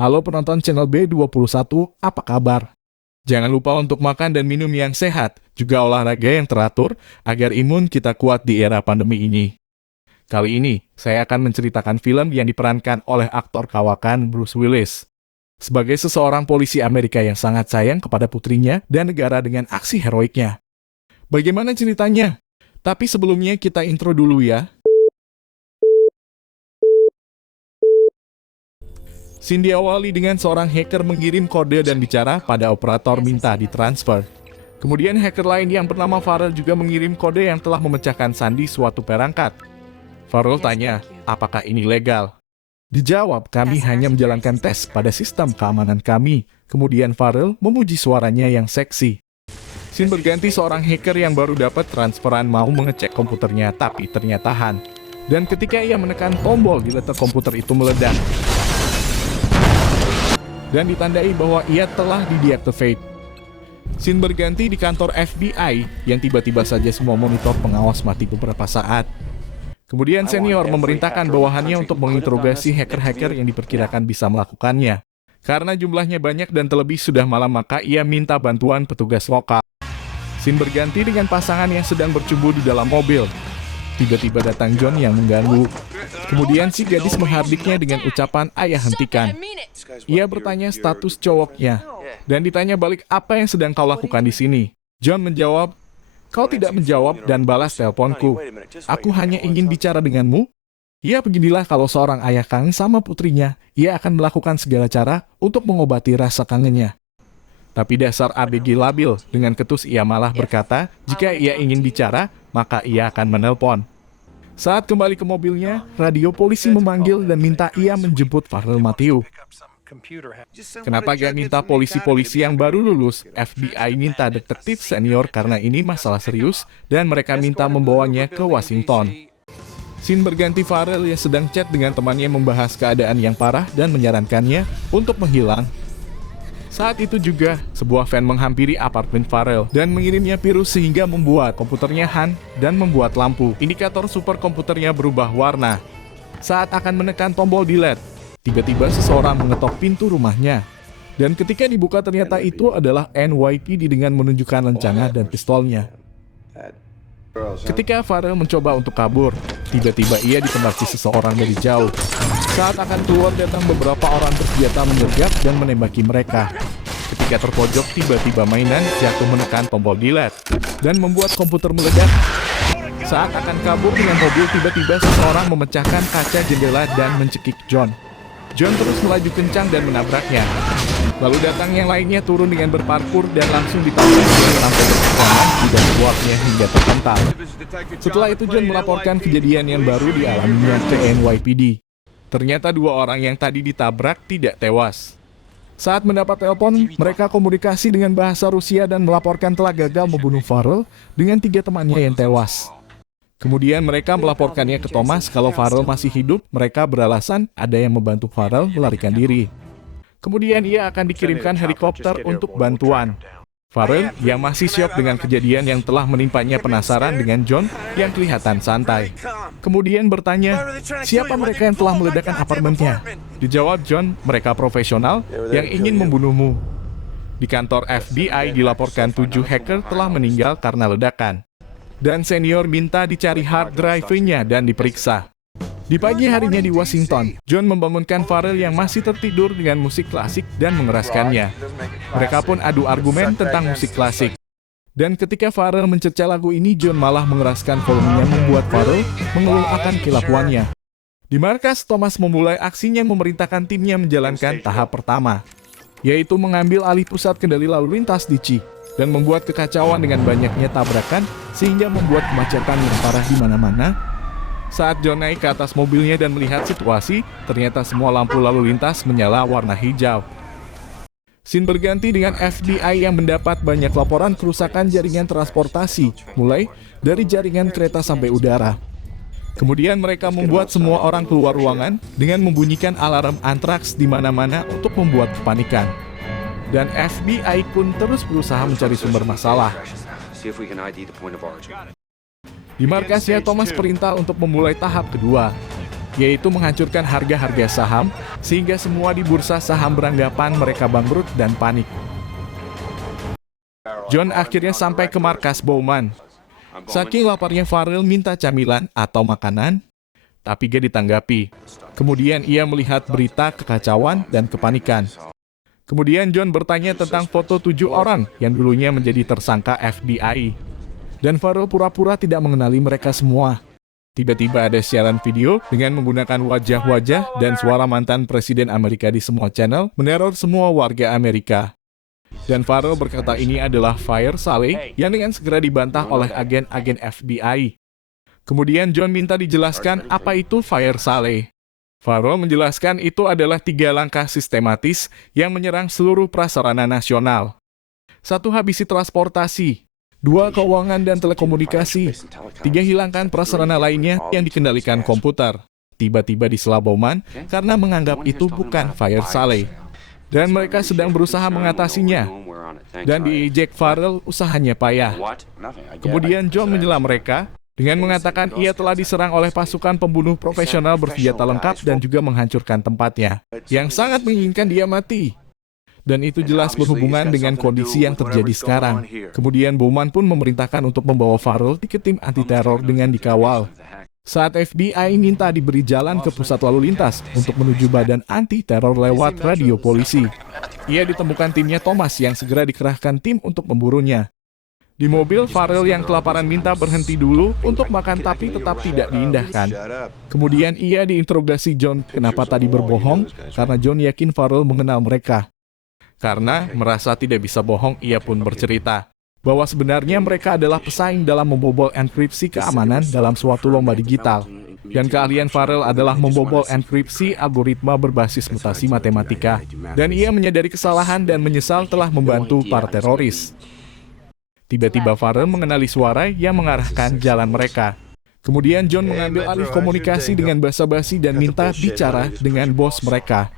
Halo penonton channel B21, apa kabar? Jangan lupa untuk makan dan minum yang sehat, juga olahraga yang teratur, agar imun kita kuat di era pandemi ini. Kali ini, saya akan menceritakan film yang diperankan oleh aktor kawakan Bruce Willis. Sebagai seseorang polisi Amerika yang sangat sayang kepada putrinya dan negara dengan aksi heroiknya. Bagaimana ceritanya? Tapi sebelumnya kita intro dulu ya. Scene diawali dengan seorang hacker mengirim kode dan bicara pada operator minta ditransfer. Kemudian hacker lain yang bernama Farrell juga mengirim kode yang telah memecahkan sandi suatu perangkat. Farrell tanya, apakah ini legal? Dijawab, kami hanya menjalankan tes pada sistem keamanan kami. Kemudian Farrell memuji suaranya yang seksi. Scene berganti seorang hacker yang baru dapat transferan mau mengecek komputernya tapi ternyata Han. Dan ketika ia menekan tombol di letter komputer itu meledak. Dan ditandai bahwa ia telah di-deactivate. Scene berganti di kantor FBI yang tiba-tiba saja semua monitor pengawas mati beberapa saat. Kemudian senior memerintahkan bawahannya untuk menginterogasi hacker-hacker yang diperkirakan bisa melakukannya. Karena jumlahnya banyak dan terlebih sudah malam maka ia minta bantuan petugas lokal. Scene berganti dengan pasangan yang sedang bercumbu di dalam mobil. Tiba-tiba datang John yang mengganggu. Kemudian si gadis menghardiknya dengan ucapan ayah hentikan. Ia bertanya status cowoknya. Dan ditanya balik apa yang sedang kau lakukan di sini. John menjawab, kau tidak menjawab dan balas teleponku. Aku hanya ingin bicara denganmu. Ya beginilah kalau seorang ayah kangen sama putrinya, ia akan melakukan segala cara untuk mengobati rasa kangennya. Tapi dasar ABG labil, dengan ketus ia malah berkata, jika ia ingin bicara, maka ia akan menelpon. Saat kembali ke mobilnya, radio polisi memanggil dan minta ia menjemput Farrell Matthew. Kenapa gak minta polisi-polisi yang baru lulus? FBI minta detektif senior karena ini masalah serius, dan mereka minta membawanya ke Washington. Scene berganti Farrell yang sedang chat dengan temannya membahas keadaan yang parah dan menyarankannya untuk menghilang. Saat itu juga, sebuah van menghampiri apartemen Farrell dan mengirimnya virus sehingga membuat komputernya Han dan membuat lampu indikator superkomputernya berubah warna. Saat akan menekan tombol delete, tiba-tiba seseorang mengetok pintu rumahnya. Dan ketika dibuka ternyata itu adalah NYPD dengan menunjukkan lencana dan pistolnya. Ketika Farrell mencoba untuk kabur, tiba-tiba ia ditembaki seseorang dari jauh. Saat akan keluar datang beberapa orang bersenjata menyergap dan menembaki mereka. Ketika terpojok, tiba-tiba mainan jatuh menekan tombol delete dan membuat komputer meledak. Saat akan kabur dengan mobil, tiba-tiba seseorang memecahkan kaca jendela dan mencekik John. John terus melaju kencang dan menabraknya. Lalu datang yang lainnya turun dengan berparkur dan langsung ditabrak John sampai berkelangan dan kuatnya hingga terpental. Setelah itu John melaporkan kejadian yang baru dialaminya ke NYPD. Ternyata dua orang yang tadi ditabrak tidak tewas. Saat mendapat telepon, mereka komunikasi dengan bahasa Rusia dan melaporkan telah gagal membunuh Farrell dengan 3 temannya yang tewas. Kemudian mereka melaporkannya ke Thomas kalau Farrell masih hidup. Mereka beralasan ada yang membantu Farrell melarikan diri. Kemudian ia akan dikirimkan helikopter untuk bantuan. Farrell yang masih syok dengan kejadian yang telah menimpanya penasaran dengan John yang kelihatan santai. Kemudian bertanya, siapa mereka yang telah meledakkan apartemennya? Dijawab John, mereka profesional yang ingin membunuhmu. Di kantor FBI dilaporkan 7 hacker telah meninggal karena ledakan. Dan senior minta dicari hard drive-nya dan diperiksa. Di pagi harinya di Washington, John membangunkan Farrell yang masih tertidur dengan musik klasik dan mengeraskannya. Mereka pun adu argumen tentang musik klasik. Dan ketika Farrell mencerca lagu ini, John malah mengeraskan volumenya membuat Farrell mengeluh akan kelakuannya. Di markas, Thomas memulai aksinya memerintahkan timnya menjalankan tahap pertama, yaitu mengambil alih pusat kendali lalu lintas di Chi, dan membuat kekacauan dengan banyaknya tabrakan sehingga membuat kemacetan yang parah di mana-mana. Saat John naik ke atas mobilnya dan melihat situasi, ternyata semua lampu lalu lintas menyala warna hijau. Scene berganti dengan FBI yang mendapat banyak laporan kerusakan jaringan transportasi, mulai dari jaringan kereta sampai udara. Kemudian mereka membuat semua orang keluar ruangan dengan membunyikan alarm antraks di mana-mana untuk membuat kepanikan. Dan FBI pun terus berusaha mencari sumber masalah. Di markasnya, Thomas perintah untuk memulai tahap kedua. yaitu menghancurkan harga-harga saham, sehingga semua di bursa saham beranggapan mereka bangkrut dan panik. John akhirnya sampai ke markas Bowman. Saking laparnya, Farrell minta camilan atau makanan, tapi gak ditanggapi. Kemudian ia melihat berita kekacauan dan kepanikan. Kemudian John bertanya tentang foto 7 orang yang dulunya menjadi tersangka FBI. Dan Farrell pura-pura tidak mengenali mereka semua. Tiba-tiba ada siaran video dengan menggunakan wajah-wajah dan suara mantan Presiden Amerika di semua channel meneror semua warga Amerika. Dan Farrell berkata ini adalah Fire Sale yang dengan segera dibantah oleh agen-agen FBI. Kemudian John minta dijelaskan apa itu Fire Sale. Farrell menjelaskan itu adalah 3 langkah sistematis yang menyerang seluruh prasarana nasional. 1. Habisi transportasi. 2. Keuangan dan telekomunikasi. 3. Hilangkan prasarana lainnya yang dikendalikan komputer. Tiba-tiba disela Bowman karena menganggap itu bukan Fire Sale. Dan mereka sedang berusaha mengatasinya. Dan diejek Farrell usahanya payah. Kemudian John menyela mereka dengan mengatakan ia telah diserang oleh pasukan pembunuh profesional bersenjata lengkap dan juga menghancurkan tempatnya, yang sangat menginginkan dia mati. Dan itu jelas berhubungan dengan kondisi yang terjadi sekarang. Kemudian Bowman pun memerintahkan untuk membawa Farrell ke tim anti-teror dengan dikawal. Saat FBI minta diberi jalan ke pusat lalu lintas untuk menuju badan anti-teror lewat radio polisi, ia ditemukan timnya Thomas yang segera dikerahkan tim untuk memburunya. Di mobil, Farrell yang kelaparan minta berhenti dulu untuk makan tapi tetap tidak diindahkan. Kemudian ia diinterogasi John kenapa tadi berbohong, karena John yakin Farrell mengenal mereka. Karena merasa tidak bisa bohong, ia pun bercerita bahwa sebenarnya mereka adalah pesaing dalam membobol enkripsi keamanan dalam suatu lomba digital. Dan keahlian Farrell adalah membobol enkripsi algoritma berbasis mutasi matematika. Dan ia menyadari kesalahan dan menyesal telah membantu para teroris. Tiba-tiba Farrell mengenali suara yang mengarahkan jalan mereka. Kemudian John mengambil alih komunikasi dengan basa-basi dan minta bicara dengan bos mereka.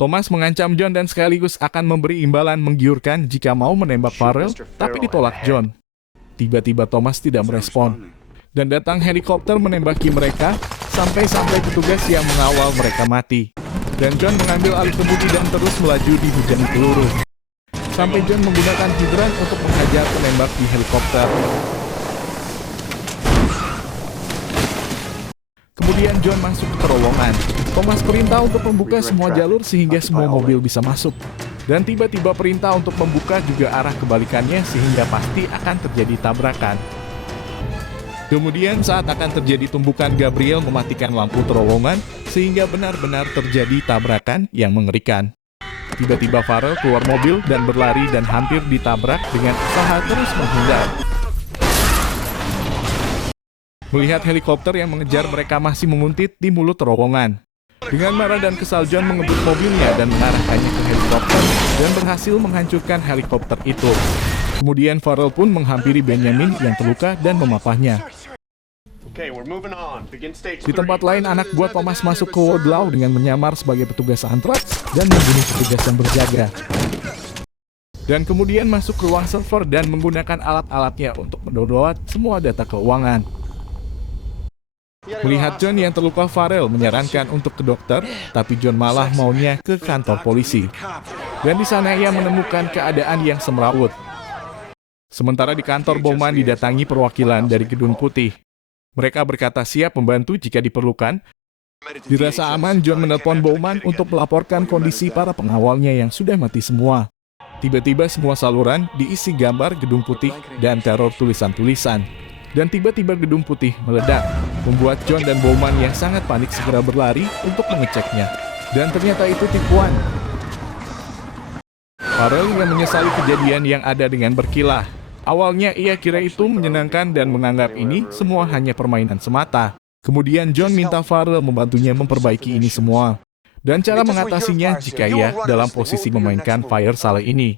Thomas mengancam John dan sekaligus akan memberi imbalan menggiurkan jika mau menembak Farrell, tapi ditolak John. Tiba-tiba Thomas tidak merespon. Dan datang helikopter menembaki mereka, sampai petugas yang mengawal mereka mati. Dan John mengambil alih kemudi dan terus melaju di hujan peluru. Sampai John menggunakan hidran untuk menghajar penembak di helikopter. Kemudian John masuk ke terowongan. Thomas perintah untuk membuka semua jalur sehingga semua mobil bisa masuk. Dan tiba-tiba perintah untuk membuka juga arah kebalikannya sehingga pasti akan terjadi tabrakan. Kemudian saat akan terjadi tumbukan, Gabriel mematikan lampu terowongan sehingga benar-benar terjadi tabrakan yang mengerikan. Tiba-tiba Farrell keluar mobil dan berlari dan hampir ditabrak dengan usaha terus menghindar. Melihat helikopter yang mengejar mereka masih menguntit di mulut terowongan. Dengan marah dan kesal, John mengebut mobilnya dan mengarahkannya ke helikopter dan berhasil menghancurkan helikopter itu. Kemudian Farrell pun menghampiri Benjamin yang terluka dan memapahnya. Di tempat lain, anak buah Thomas masuk ke Wardlow dengan menyamar sebagai petugas antraks dan membunuh petugas yang berjaga. Dan kemudian masuk ke ruang server dan menggunakan alat-alatnya untuk mendownload semua data keuangan. Melihat John yang terluka, Farrell menyarankan untuk ke dokter, tapi John malah maunya ke kantor polisi. Dan di sana ia menemukan keadaan yang semrawut. Sementara di kantor Bowman didatangi perwakilan dari Gedung Putih. Mereka berkata siap membantu jika diperlukan. Dirasa aman, John menelpon Bowman untuk melaporkan kondisi para pengawalnya yang sudah mati semua. Tiba-tiba semua saluran diisi gambar Gedung Putih dan teror tulisan-tulisan. Dan tiba-tiba Gedung Putih meledak, membuat John dan Bowman yang sangat panik segera berlari untuk mengeceknya. Dan ternyata itu tipuan. Farrell yang menyesali kejadian yang ada dengan berkilah. Awalnya ia kira itu menyenangkan dan menganggap ini semua hanya permainan semata. Kemudian John minta Farrell membantunya memperbaiki ini semua. Dan cara mengatasinya jika ia dalam posisi memainkan Fire Sale ini.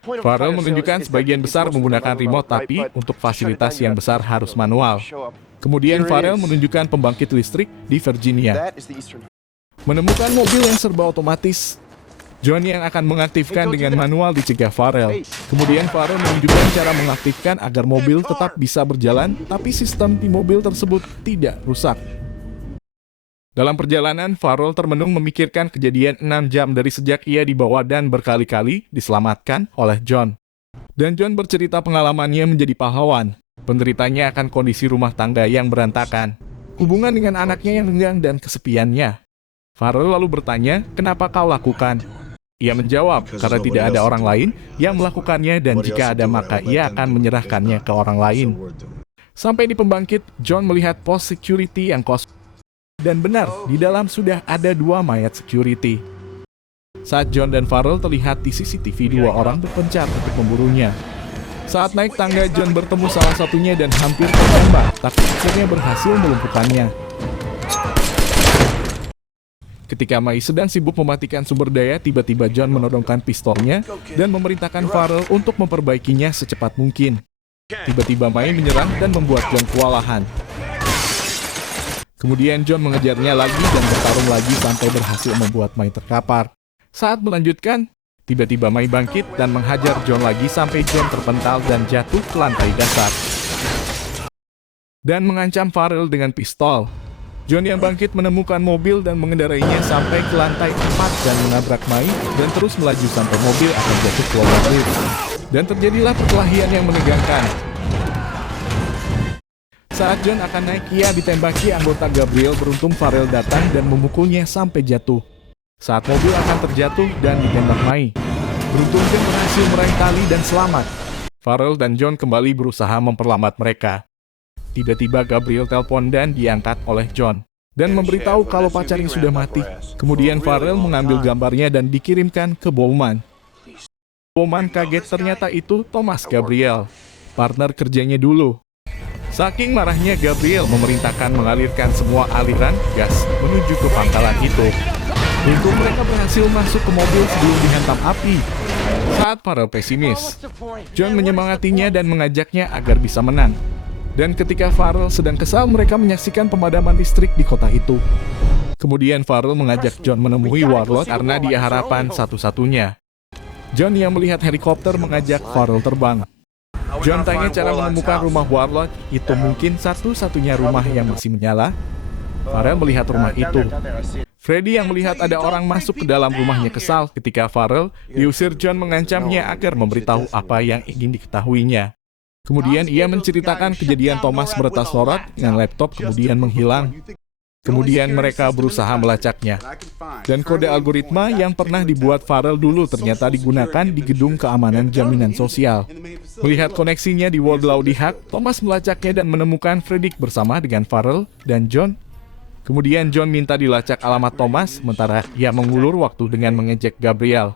Farrell menunjukkan sebagian besar menggunakan remote, tapi untuk fasilitas yang besar harus manual. Kemudian Farrell menunjukkan pembangkit listrik di Virginia. Menemukan mobil yang serba otomatis. John yang akan mengaktifkan dengan manual dicegah Farrell. Kemudian Farrell menunjukkan cara mengaktifkan agar mobil tetap bisa berjalan, tapi sistem di mobil tersebut tidak rusak. Dalam perjalanan, Farrell termenung memikirkan kejadian 6 jam dari sejak ia dibawa dan berkali-kali diselamatkan oleh John. Dan John bercerita pengalamannya menjadi pahlawan, penderitanya akan kondisi rumah tangga yang berantakan, hubungan dengan anaknya yang renggang dan kesepiannya. Farrell lalu bertanya, kenapa kau lakukan? Ia menjawab, karena tidak ada orang lain yang melakukannya dan jika ada maka ia akan menyerahkannya ke orang lain. Sampai di pembangkit, John melihat pos security yang kosong. Dan benar, di dalam sudah ada 2 mayat security. Saat John dan Farrell terlihat di CCTV 2 orang berpencar untuk memburunya. Saat naik tangga, John bertemu salah satunya dan hampir tertembak, tapi akhirnya berhasil melumpuhkannya. Ketika Mai sedang sibuk mematikan sumber daya, tiba-tiba John menodongkan pistolnya dan memerintahkan Farrell untuk memperbaikinya secepat mungkin. Tiba-tiba Mai menyerang dan membuat John kewalahan. Kemudian John mengejarnya lagi dan bertarung lagi sampai berhasil membuat Mai terkapar. Saat melanjutkan, tiba-tiba Mai bangkit dan menghajar John lagi sampai John terpental dan jatuh ke lantai dasar. Dan mengancam Farrell dengan pistol. John yang bangkit menemukan mobil dan mengendarainya sampai ke lantai 4 dan menabrak Mai dan terus melaju sampai mobil akan jatuh ke lubang lift. Dan terjadilah perkelahian yang menegangkan. Saat John akan naik, ia ditembaki anggota Gabriel. Beruntung Farrell datang dan memukulnya sampai jatuh. Saat mobil akan terjatuh dan ditembak Mai. Beruntung John berhasil meraih tali dan selamat. Farrell dan John kembali berusaha memperlambat mereka. Tiba-tiba Gabriel telepon dan diangkat oleh John dan memberitahu kalau pacarnya sudah mati. Kemudian Farrell mengambil gambarnya dan dikirimkan ke Bowman. Bowman kaget, ternyata itu Thomas Gabriel, partner kerjanya dulu. Saking marahnya, Gabriel memerintahkan mengalirkan semua aliran gas menuju ke pangkalan itu. Beruntung mereka berhasil masuk ke mobil sebelum dihantam api. Saat Farrell pesimis, John menyemangatinya dan mengajaknya agar bisa menang. Dan ketika Farrell sedang kesal, mereka menyaksikan pemadaman listrik di kota itu. Kemudian Farrell mengajak John menemui Warlord karena dia harapan satu-satunya. John yang melihat helikopter mengajak Farrell terbang. John tanya cara menemukan rumah Warlord, itu mungkin satu-satunya rumah yang masih menyala. Farrell melihat rumah itu. Freddy yang melihat ada orang masuk ke dalam rumahnya kesal ketika Farrell diusir. John mengancamnya agar memberitahu apa yang ingin diketahuinya. Kemudian ia menceritakan kejadian Thomas meretas sorot dengan laptop kemudian menghilang. Kemudian mereka berusaha melacaknya. Dan kode algoritma yang pernah dibuat Farrell dulu ternyata digunakan di gedung keamanan jaminan sosial. Melihat koneksinya di Wardlaw dihack, Thomas melacaknya dan menemukan Freddy bersama dengan Farrell dan John. Kemudian John minta dilacak alamat Thomas, sementara ia mengulur waktu dengan mengejek Gabriel.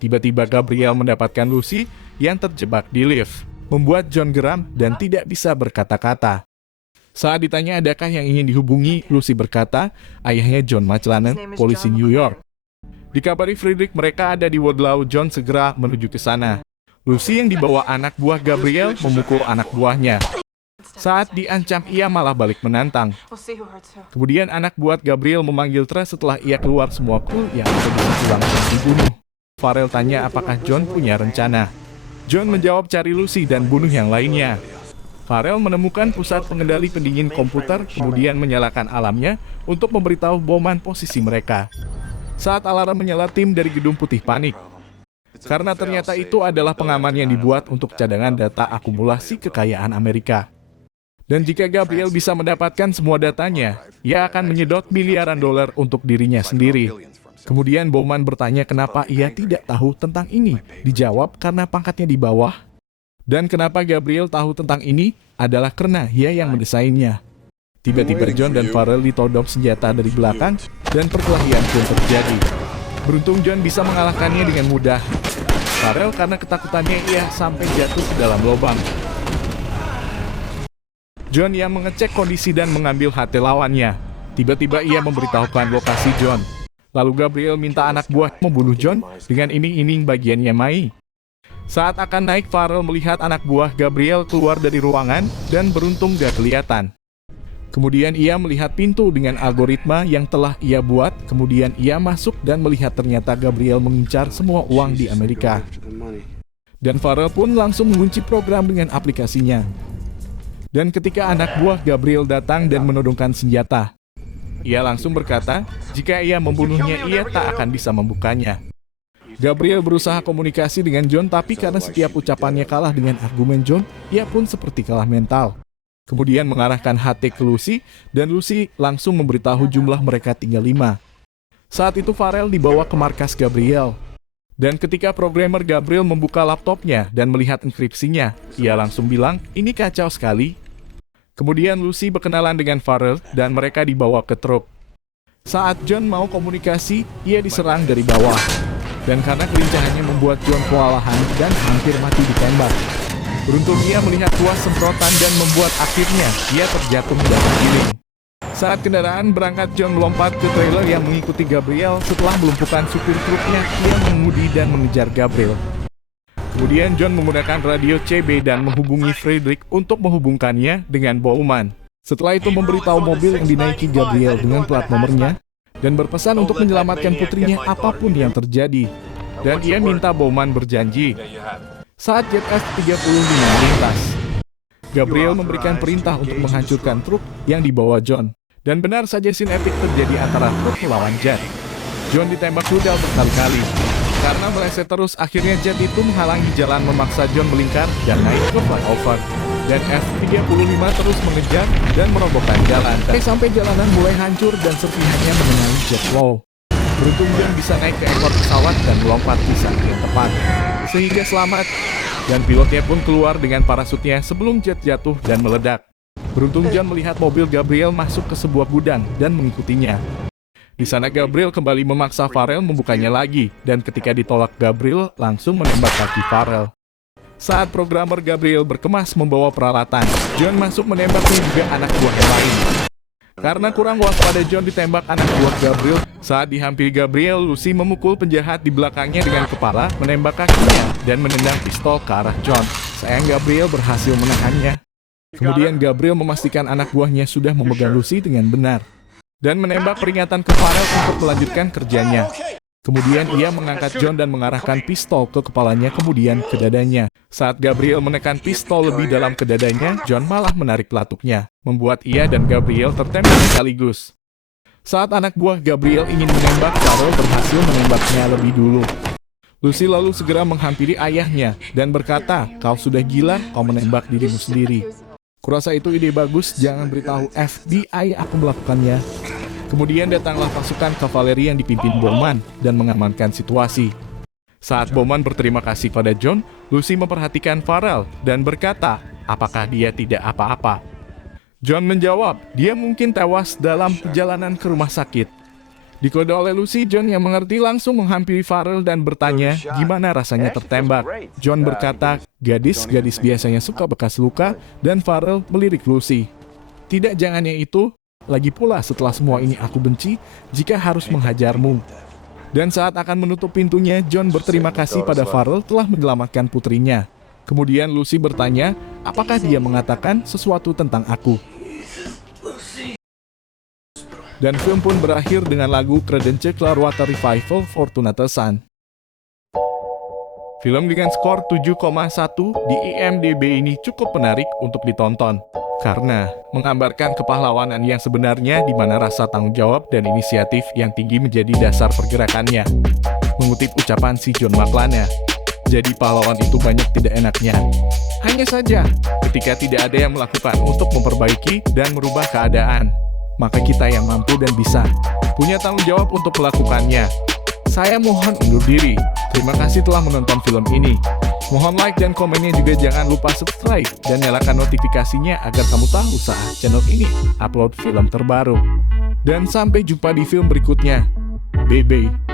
Tiba-tiba Gabriel mendapatkan Lucy yang terjebak di lift, membuat John geram dan tidak bisa berkata-kata. Saat ditanya adakah yang ingin dihubungi, Lucy berkata, ayahnya John McLennan, polisi New York. Dikabari Frederick mereka ada di Wardlaw, John segera menuju ke sana. Lucy yang dibawa anak buah Gabriel memukul anak buahnya. Saat diancam, ia malah balik menantang. Kemudian anak buah Gabriel memanggil Tra setelah ia keluar semua kru yang ada di tulang dan dibunuh. Farrell tanya apakah John punya rencana. John menjawab cari Lucy dan bunuh yang lainnya. Farrell menemukan pusat pengendali pendingin komputer, kemudian menyalakan alarmnya untuk memberitahu Bowman posisi mereka. Saat alarm menyala, tim dari Gedung Putih panik. Karena ternyata itu adalah pengaman yang dibuat untuk cadangan data akumulasi kekayaan Amerika. Dan jika Gabriel bisa mendapatkan semua datanya, ia akan menyedot miliaran dolar untuk dirinya sendiri. Kemudian Bowman bertanya kenapa ia tidak tahu tentang ini. Dijawab karena pangkatnya di bawah. Dan kenapa Gabriel tahu tentang ini adalah karena ia yang mendesainnya. Tiba-tiba John dan Farrell ditodong senjata dari belakang dan perkelahian pun terjadi. Beruntung John bisa mengalahkannya dengan mudah. Farrell karena ketakutannya ia sampai jatuh ke dalam lubang. John yang mengecek kondisi dan mengambil hati lawannya. Tiba-tiba ia memberitahukan lokasi John. Lalu Gabriel minta anak buah membunuh John dengan iming-iming bagiannya Mai. Saat akan naik, Farrell melihat anak buah Gabriel keluar dari ruangan dan beruntung gak kelihatan. Kemudian ia melihat pintu dengan algoritma yang telah ia buat. Kemudian ia masuk dan melihat ternyata Gabriel mengincar semua uang di Amerika. Dan Farrell pun langsung mengunci program dengan aplikasinya. Dan ketika anak buah Gabriel datang dan menodongkan senjata, Ia langsung berkata, jika ia membunuhnya, ia tak akan bisa membukanya. Gabriel berusaha komunikasi dengan John, tapi karena setiap ucapannya kalah dengan argumen John, ia pun seperti kalah mental. Kemudian mengarahkan HT ke Lucy, dan Lucy langsung memberitahu jumlah mereka tinggal 5. Saat itu Farrell dibawa ke markas Gabriel. Dan ketika programmer Gabriel membuka laptopnya dan melihat enkripsinya, ia langsung bilang, ini kacau sekali. Kemudian Lucy berkenalan dengan Farrell dan mereka dibawa ke truk. Saat John mau komunikasi, ia diserang dari bawah. Dan karena kelincahannya membuat John kewalahan dan hampir mati ditembak. Beruntung ia melihat tuas semprotan dan membuat akhirnya ia terjatuh dan tergiling. Saat kendaraan berangkat, John melompat ke trailer yang mengikuti Gabriel. Setelah melumpuhkan supir truknya, ia mengemudi dan mengejar Gabriel. Kemudian John menggunakan radio CB dan menghubungi Frederick untuk menghubungkannya dengan Bowman. Setelah itu memberitahu mobil yang dinaiki Gabriel dengan plat nomornya dan berpesan untuk menyelamatkan putrinya apapun yang terjadi. Dan ia minta Bowman berjanji. Saat Jet F-35 melintas, Gabriel memberikan perintah untuk menghancurkan truk yang dibawa John. Dan benar saja sinetik terjadi antara truk melawan jet. John ditembak rudal berkali-kali. Karena meleset terus, akhirnya jet itu menghalangi jalan, memaksa John melingkar dan naik ke flyover. Dan F-35 terus mengejar dan merobohkan jalan. Sampai jalanan mulai hancur dan serpihannya mengenai jet low. Beruntung John bisa naik ke ekor pesawat dan melompat di saat yang tepat. Sehingga selamat. Dan pilotnya pun keluar dengan parasutnya sebelum jet jatuh dan meledak. Beruntung John melihat mobil Gabriel masuk ke sebuah gudang dan mengikutinya. Di sana Gabriel kembali memaksa Farrell membukanya lagi, dan ketika ditolak Gabriel langsung menembak kaki Farrell. Saat programmer Gabriel berkemas membawa peralatan, John masuk menembaknya juga anak buahnya lain. Karena kurang waspada, John ditembak anak buah Gabriel. Saat dihampiri Gabriel, Lucy memukul penjahat di belakangnya dengan kepala, menembak kakinya, dan menendang pistol ke arah John. Sayang Gabriel berhasil menahannya. Kemudian Gabriel memastikan anak buahnya sudah memegang Lucy dengan benar dan menembak peringatan ke Farrell untuk melanjutkan kerjanya. Kemudian ia mengangkat John dan mengarahkan pistol ke kepalanya kemudian ke dadanya. Saat Gabriel menekan pistol lebih dalam ke dadanya, John malah menarik pelatuknya, membuat ia dan Gabriel tertembak sekaligus. Saat anak buah Gabriel ingin menembak, Farrell berhasil menembaknya lebih dulu. Lucy lalu segera menghampiri ayahnya dan berkata, kau sudah gila, kau menembak dirimu sendiri. Kurasa itu ide bagus, jangan beritahu FBI aku melakukannya. Kemudian datanglah pasukan kavaleri yang dipimpin Bowman dan mengamankan situasi. Saat Bowman berterima kasih pada John, Lucy memperhatikan Farrell dan berkata, apakah dia tidak apa-apa? John menjawab, dia mungkin tewas dalam perjalanan ke rumah sakit. Dikode oleh Lucy, John yang mengerti langsung menghampiri Farrell dan bertanya, gimana rasanya tertembak? John berkata, gadis biasanya suka bekas luka, dan Farrell melirik Lucy. Tidak, jangannya itu. Lagi pula setelah semua ini aku benci jika harus menghajarmu. Dan saat akan menutup pintunya, John berterima kasih pada Farrell telah menyelamatkan putrinya. Kemudian Lucy bertanya, apakah dia mengatakan sesuatu tentang aku? Dan film pun berakhir dengan lagu Creedence Clearwater Revival Fortunate Son. Film dengan skor 7,1 di IMDb ini cukup menarik untuk ditonton karena menggambarkan kepahlawanan yang sebenarnya di mana rasa tanggung jawab dan inisiatif yang tinggi menjadi dasar pergerakannya. Mengutip ucapan si John McClane, jadi pahlawan itu banyak tidak enaknya. Hanya saja, ketika tidak ada yang melakukan untuk memperbaiki dan merubah keadaan, maka kita yang mampu dan bisa punya tanggung jawab untuk melakukannya. Saya mohon undur diri. Terima kasih telah menonton film ini. Mohon like dan komennya juga, jangan lupa subscribe dan nyalakan notifikasinya agar kamu tahu saat channel ini upload film terbaru. Dan sampai jumpa di film berikutnya. Bye-bye.